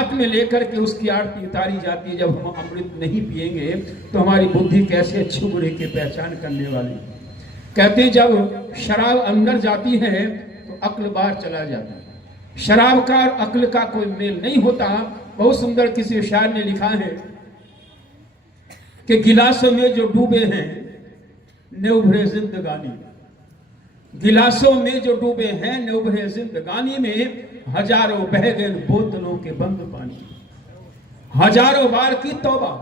हाथ में लेकर के उसकी आरती उतारी जाती है। जब हम अमृत नहीं पिएंगे तो हमारी बुद्धि कैसे अच्छी बुरे की पहचान करने वाली। कहते हैं जब शराब अंदर जाती है तो अक्ल बाहर चला जाता है। शराब का और अक्ल का कोई मेल नहीं होता। बहुत सुंदर किसी शायर ने लिखा है कि गिलासों में जो डूबे हैं ने उभरे जिंदगानी, गिलासों में जो डूबे हैं ने उभरे जिंदगानी में, हजारों बह गए बोतलों के बंद पानी। हजारों बार की तौबा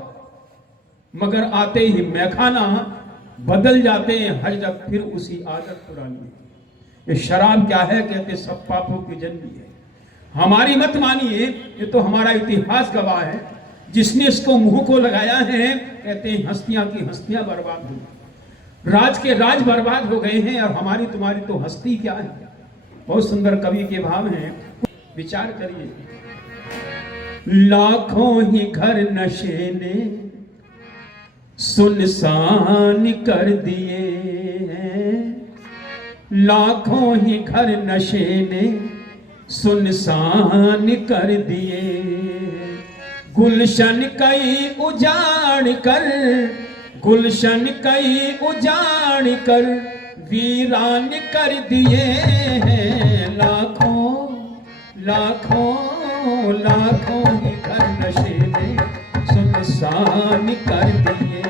मगर आते ही मैखाना, बदल जाते हैं हजरत फिर उसी आदत पुरानी। ये शराब क्या है? कहते सब पापों की जननी है। हमारी मत मानिए, ये तो हमारा इतिहास गवाह है। जिसने इसको मुंह को लगाया है कहते हैं हस्तियां की हस्तियां बर्बाद हो, राज के राज बर्बाद हो गए हैं और हमारी तुम्हारी तो हस्ती क्या है। बहुत सुंदर कवि के भाव हैं, विचार करिए। लाखों ही घर नशे ने सुनसान कर दिए हैं, लाखों ही घर नशे ने सुनसान कर दिए। गुलशन कई उजाड़ कर, गुलशन कई उजाड़ कर वीरान कर दिए हैं। लाखों लाखों लाखों ही घर नशे में सुनसान कर दिए।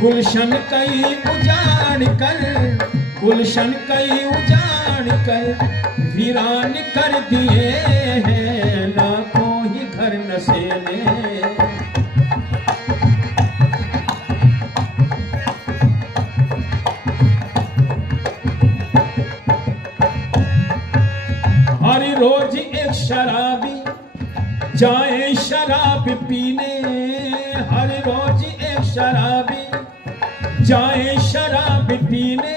गुलशन कई उजाड़ कर, गुलशन कई उजाड़ कर वीरान कर दिए हैं। लाखों ही घर नशे में। हर रोज एक शराबी जाए शराब पीने, हर रोज एक शराबी जाए शराब पीने।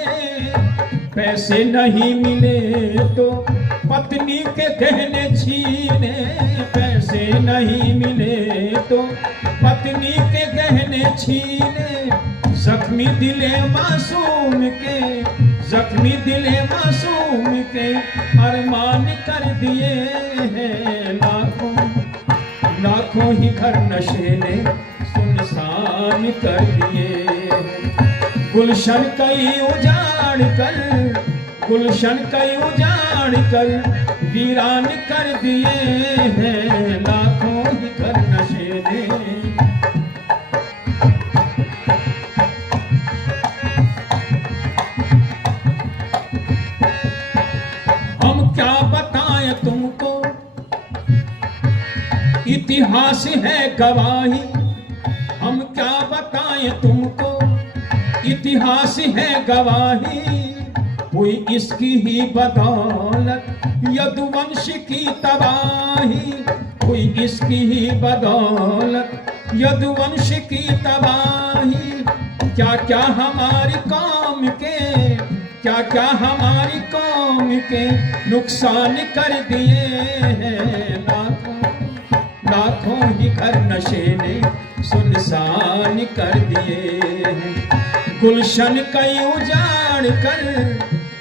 पैसे नहीं मिले तो पत्नी के गहने छीने, पैसे नहीं मिले तो पत्नी के गहने छीने। जख्मी दिले मासूम के, जख्मी दिले मासूम के अरमान कर दिए हैं। लाखों लाखों ही घर नशे ने सुनसान कर दिए। गुलशन कई उजाड़ कर, गुलशन कई उजाड़ कर वीरान कर दिए हैं। लाखों ही घर नशे ने। हम क्या बताएं तुमको, इतिहास है गवाही। हम क्या बताएं तुमको, इतिहास है गवाही। हुई इसकी ही बदौलत यदुवंश की तबाही, हुई इसकी ही बदौलत यदुवंश की तबाही। क्या क्या हमारी कौम के, क्या क्या हमारी कौम के नुकसान कर दिए हैं। लाखों लाखों ही घर नशे ने सुनसान कर दिए हैं। गुलशन कई उजाड़ कर,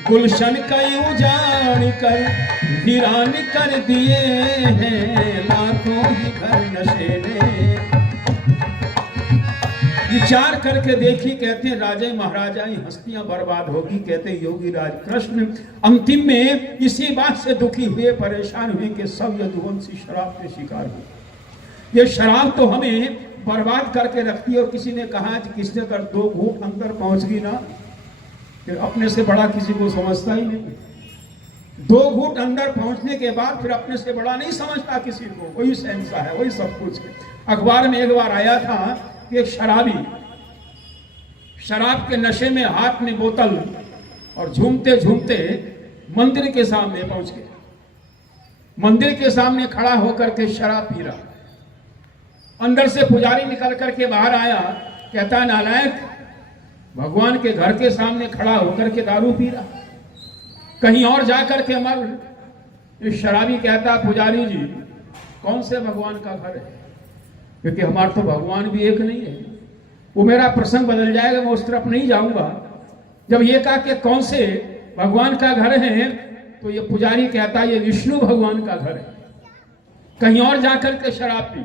गुलशन कई उजाड़ कर वीरान कर दिए हैं। लाखों ही घर नशे ने। विचार करके देखी, कहते हैं राजे महाराजा ही हस्तियां बर्बाद होगी। कहते हैं योगी राज कृष्ण अंतिम में इसी बात से दुखी हुए, परेशान हुए कि सब यदुवंशी शराब के शिकार हुए। ये शराब तो हमें बर्बाद करके रखती है। और किसी ने कहा कि किसने अगर 2 घूंट अंदर पहुंच गई ना, फिर अपने से बड़ा किसी को समझता ही नहीं। 2 घूंट अंदर पहुंचने के बाद फिर अपने से बड़ा नहीं समझता किसी को। वही शहंशाह है, वही सब कुछ है। अखबार में एक बार आया था कि एक शराबी शराब के नशे में हाथ में बोतल और झूमते झूमते मंदिर के सामने पहुंच गया। मंदिर के सामने खड़ा होकर के शराब पी रहा। अंदर से पुजारी निकल करके बाहर आया, कहता नालायक, भगवान के घर के सामने खड़ा होकर के दारू पी रहा, कहीं और जाकर के मर। इस शराबी कहता पुजारी जी कौन से भगवान का घर है, क्योंकि हमारा तो भगवान भी एक नहीं है। वो मेरा प्रसंग बदल जाएगा, मैं उस तरफ नहीं जाऊंगा। जब ये कहा कि कौन से भगवान का घर है, तो ये पुजारी कहता ये विष्णु भगवान का घर है। कहीं और जाकर के शराब पी।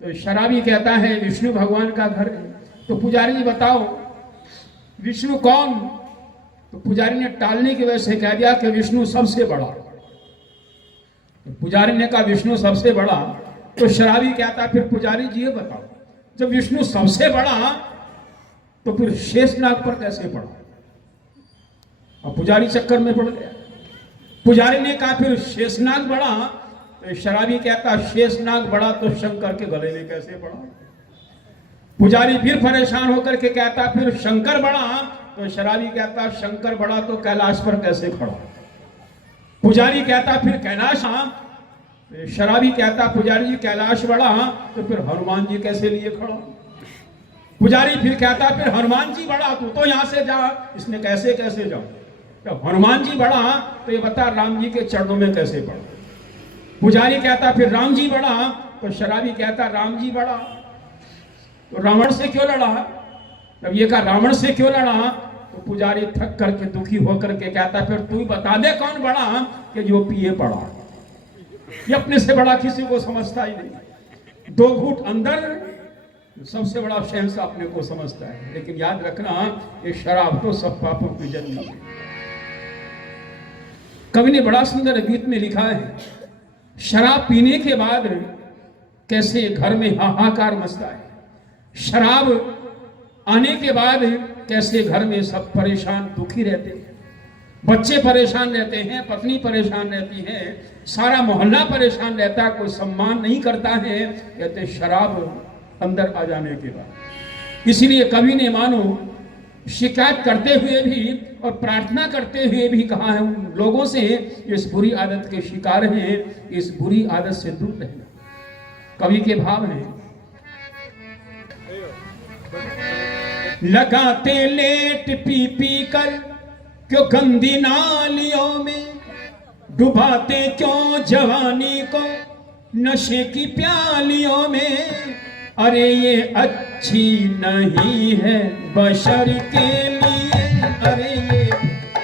तो शराबी कहता है विष्णु भगवान का घर है। तो पुजारी जी बताओ विष्णु कौन? तो पुजारी ने टालने की वजह से कह दिया कि विष्णु सबसे बड़ा। तो पुजारी ने कहा विष्णु सबसे बड़ा। तो शराबी कहता फिर पुजारी जी ये बताओ जब विष्णु सबसे बड़ा तो फिर शेषनाग पर कैसे पड़ा? और पुजारी चक्कर में पड़ गया। पुजारी ने कहा फिर शेषनाग बड़ा। तो शराबी कहता शेषनाग बड़ा तो शंकर के गले में कैसे पड़ा? पुजारी फिर परेशान होकर के कहता फिर शंकर बड़ा। तो शराबी कहता शंकर बड़ा तो कैलाश पर कैसे खड़ा? पुजारी कहता फिर कैलाश। शराबी कहता पुजारी जी कैलाश बड़ा तो फिर हनुमान जी कैसे लिए खड़ा? पुजारी फिर कहता फिर हनुमान जी बड़ा तो यहां से जा, इसने कैसे कैसे जाओ? तो हनुमान जी बड़ा तो ये बता राम जी के चरणों में कैसे पड़ा? पुजारी कहता फिर राम जी बड़ा। तो शराबी कहता राम जी बड़ा तो रावण से क्यों लड़ा? जब ये कहा रावण से क्यों लड़ा? तो पुजारी थक करके दुखी होकर के कहता फिर तू बता दे कौन बड़ा कि जो पिए पड़ा। ये अपने से बड़ा किसी को समझता ही नहीं। 2 घूंट अंदर सबसे बड़ा शहंशाह अपने को समझता है। लेकिन याद रखना ये शराब तो सब पापों की जन्म है। कवि ने बड़ा सुंदर गीत में लिखा है शराब पीने के बाद कैसे घर में हाहाकार मचता है। शराब आने के बाद कैसे घर में सब परेशान दुखी रहते हैं। बच्चे परेशान रहते हैं, पत्नी परेशान रहती है, सारा मोहल्ला परेशान रहता है, कोई सम्मान नहीं करता है। कहते शराब अंदर आ जाने के बाद। इसीलिए कवि ने मानो शिकायत करते हुए भी और प्रार्थना करते हुए भी कहा है उन लोगों से इस बुरी आदत के शिकार हैं, इस बुरी आदत से दूर रहना। कवि के भाव हैं लगाते लेट पी पी कर क्यों गंदी नालियों में, डुबाते क्यों जवानी को नशे की प्यालियों में। अरे ये अच्छी नहीं है बशर के लिए, अरे ये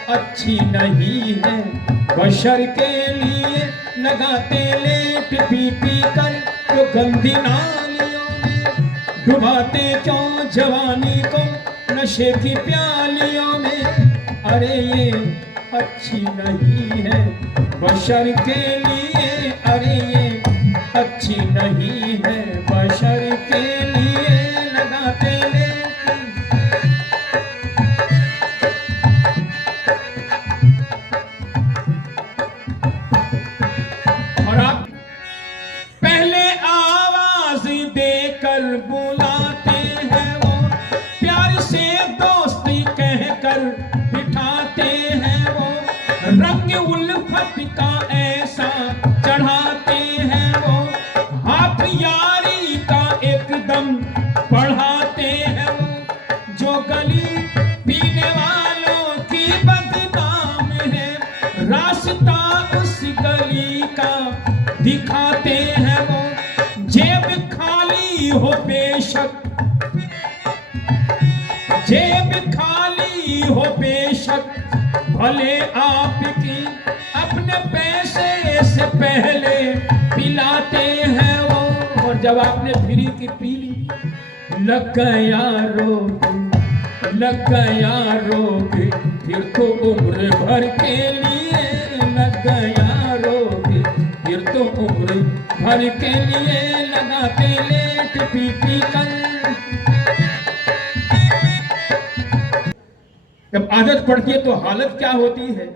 अच्छी नहीं है बशर के लिए। लगाते लेट पी पी कर क्यों गंदी नालियों में, डुबाते क्यों जवानी को नशे की प्यालियों में। अरे ये अच्छी नहीं है बशर के लिए, अरे ये अच्छी नहीं है बशर के लिए। लगाते और आप पहले आवाज देकर बुलाते हैं वो, प्यार से दोस्ती कहकर बिठाते हैं वो। रंग उल्फत का ऐसा चढ़ाते हैं वो, हाथ यारी का एकदम बढ़ाते हैं वो। जो गली पीने वालों की बदनाम है, रास्ता उस गली का दिखाते हैं वो। जेब खाली हो बेशक, जेब खाली हो बेशक भले आपकी, अपने पैसे से पहले पिलाते हैं वो। और जब आपने फ्री की पी ली, लग गया रोग, लग गया रोग, फिर तो उम्र भर के लिए। लग गया रोग, फिर तो उम्र भर के लिए। लगाते लेट पी पी कर। जब आदत पड़ती है तो हालत क्या होती है?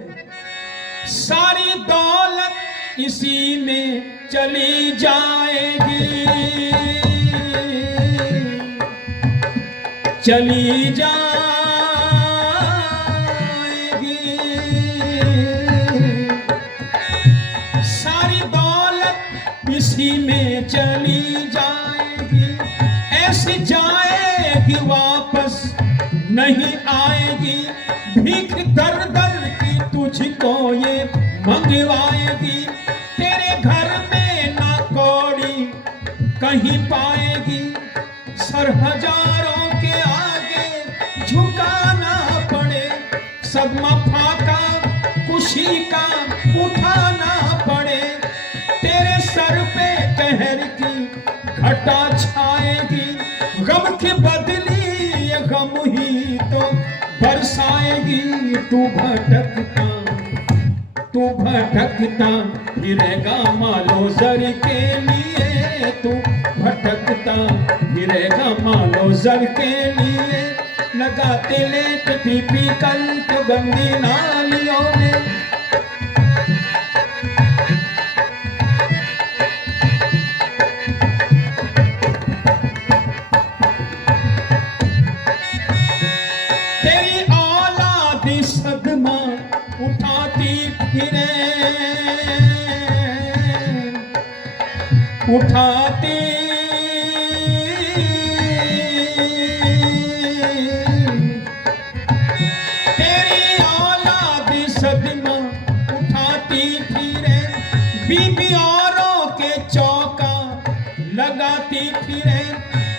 सारी दौलत इसी में चली जाएगी, चली जाएगी। सारी दौलत इसी में चली जाएगी। ऐसे जाएगी वापस नहीं आएगी। भीख दर दर की तुझको ये मंगवाएगी। तेरे घर में ना कौड़ी कहीं पाएगी। सर हजारों के आगे झुकाना पड़े, सदमा फाका खुशी का उठाना पड़े। तेरे सर पे कहर की घटा छाएगी, गम की बदली ये गम ही तो बरसाएगी। तू भटकता फिरेगा मालो जर के लिए, तू भटकता फिरेगा मालो जर के लिए। लगाते लेट पीपी कल तो गंदी नालियों में, तेरी औलादी सदमा उठाती फिरे, उठाती तेरी औलादी सदमा उठाती फिरे, बीबी औरों के चौका लगाती फिरे।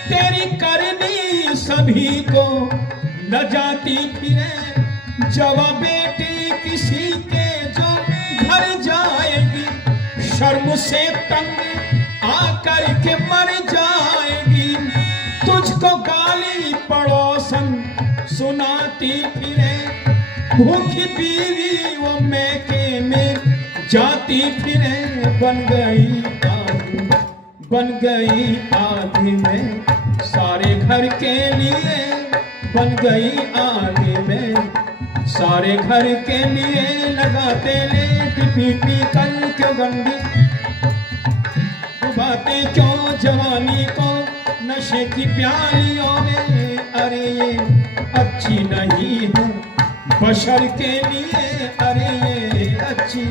तेरी करनी सभी को न जाती फिरे, जब बेटी किसी के जो घर जाएगी, शर्म से तंग आकर के मर जाएगी। तुझको गाली पड़ोसन सुनाती फिरे, भूखी बीवी वो मैके में जाती फिरे। बन गई आधी में सारे घर के लिए, बन गई आगे में सारे घर के लिए। लगाते लेट पीपी कल क्यों गंदी, डुबाते क्यों जवानी को नशे की प्यालियों में। अरे ये अच्छी नहीं है बशर के लिए, अरे ये अच्छी